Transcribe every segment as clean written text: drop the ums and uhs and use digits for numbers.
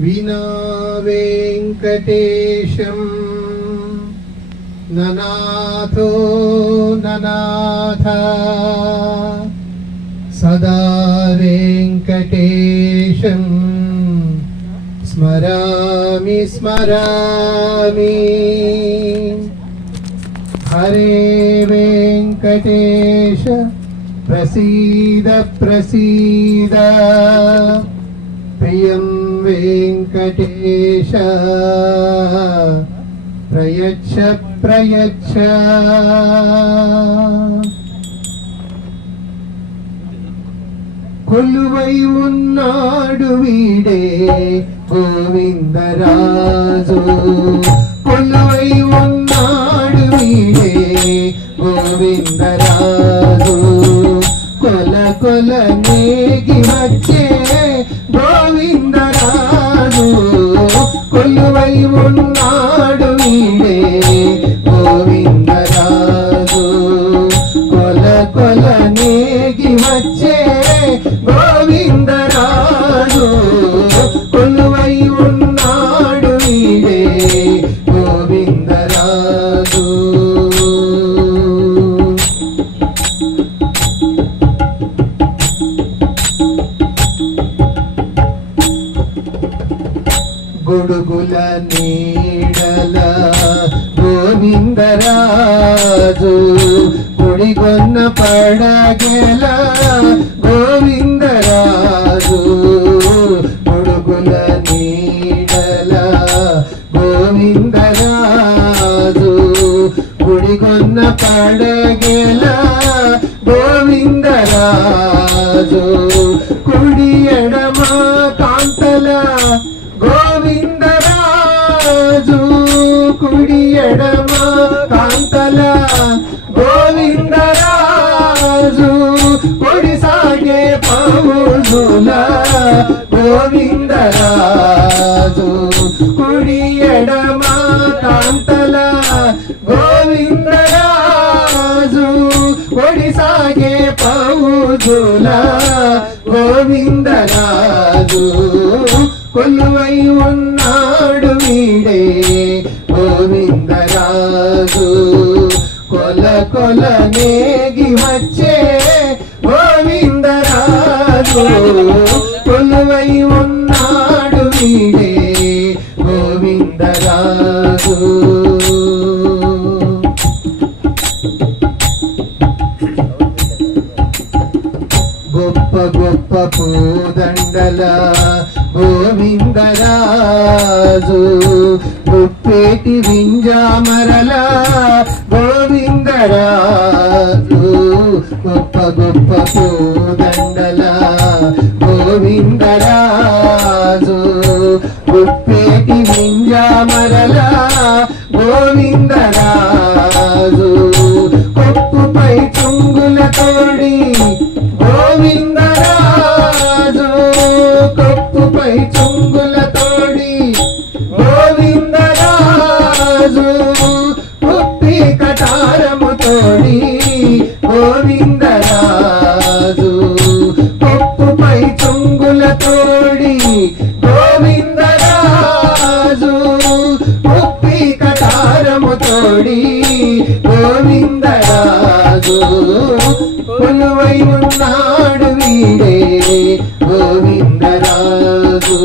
వినా వెంకటేశం ననాథో ననాథ సదా వెంకటేశం స్మరామి స్మరామి. హరే వెంకటేశ ప్రసీద ప్రసీద. ప్రియం వెంకటేశ ప్రయచ్చ ప్రయచ్చ. కొలువై ఉన్నాడు వీడే గోవిందరాజు. కొలువై ఉన్నాడు వీడే గోవిందరాజు. కొల కొల నేగి వచ్చే గోవిందరాజు. కొలువై ఉన్నాడు వీడే గోవిందరాజు. కొల కొల నేగి వచ్చే గోవిందరాజు. కొలువై ఉన్నాడు వీడే గోవిందరాజు. గొడుగుల నీడల గోవిందరాజు. గుడిగొన్న పడగెల గోవిందరాజు. గొడుగుల నీడల గోవిందరాజు. గుడిగొన్న పడగెల గోవిందరాజు. కుడి ఎడమ కాంతల గోవిందరాజు. కుడి ఎడమ కాంతల గోవిందరాజు. కొడి సాగే పౌజుల గోవిందరాజు. కుడి ఎడమ కాంతల గోవిందరాజు. కొడి సాగే పౌజుల గోవిందరాజు. కొలువై ఉన్నాడు వీడే గోవిందరాజు. కొల కొల నేగి వచ్చే గోవిందరాజు. కొలువై ఉన్నాడు వీడే గోవిందరాజు. గొప్ప గొప్ప పూదండల గోవిందరాజు. గుప్పేటి వింజామరల గోవిందరాజు. గొప్ప గొప్ప పూదండల గోవిందరాజు. గుప్పేటి వింజామరల గోవిందరాజు. కొప్పుపై చుంగుల తోడి గోవిందరాజు. కొప్పుపై చుంగుల తోడి గోవిందరాజు. కుప్పి కటారము తోడి గోవిందరాజు. కొప్పుపై చుంగుల తోడి గోవిందరాజు. కుప్పి కటారము తోడి గోవిందరాజు. కొలువై ఉన్నాడు వీడే గోవిందరాజు.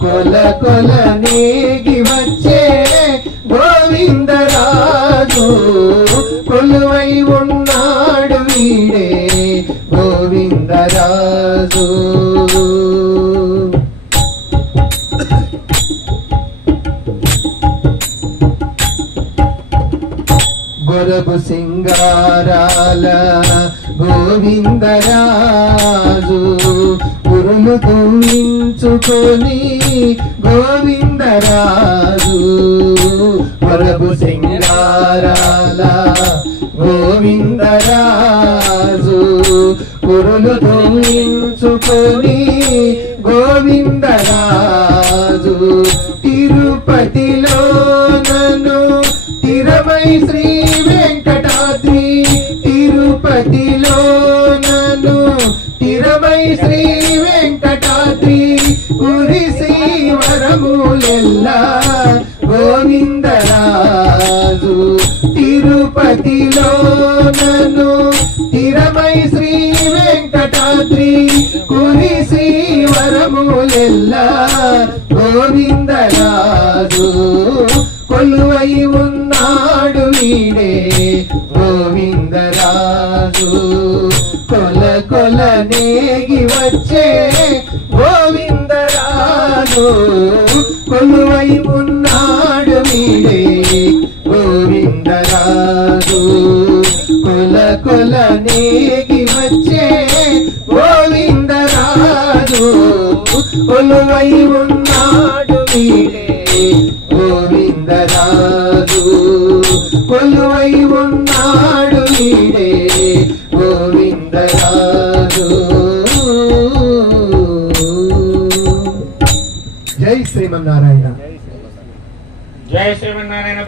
కొల కొల నేగి వచ్చే గోవిందరాజు. కొలువై ఉన్నాడు వీడే గోవిందరాజు. గొరబు సింగారాల గోవిందరాజు. గురులు దూయించుకొని గోవిందరాజు. గొరబు సింగారాల గోవిందరాజు. గురులు దూయించుకొని గోవిందరాజు. తిరుపతిలో నన్ను తిరమై శ్రీ వెంకటాద్రి. తిరుపతిలో నన్ను తిరమై శ్రీ వెంకటాద్రి. కురిసి శ్రీవరములెల్లా గోవిందరాజు కొలువై ఉన్నాడు వీడే గోవిందరాజు కొల కొల నేగి వచ్చే గోవిందరాజు కొలువై ఉన్నాడు వీడే గోవిందరాజు కొల కొల నేగి వచ్చే గోవిందరాజు కొలువై ఉన్నాడు వీడే గోవిందరాజు కొలువై ఉన్నాడు వీడే గోవిందరాజు. జై శ్రీమన్నారాయణ. జై శ్రీమన్నారాయణ.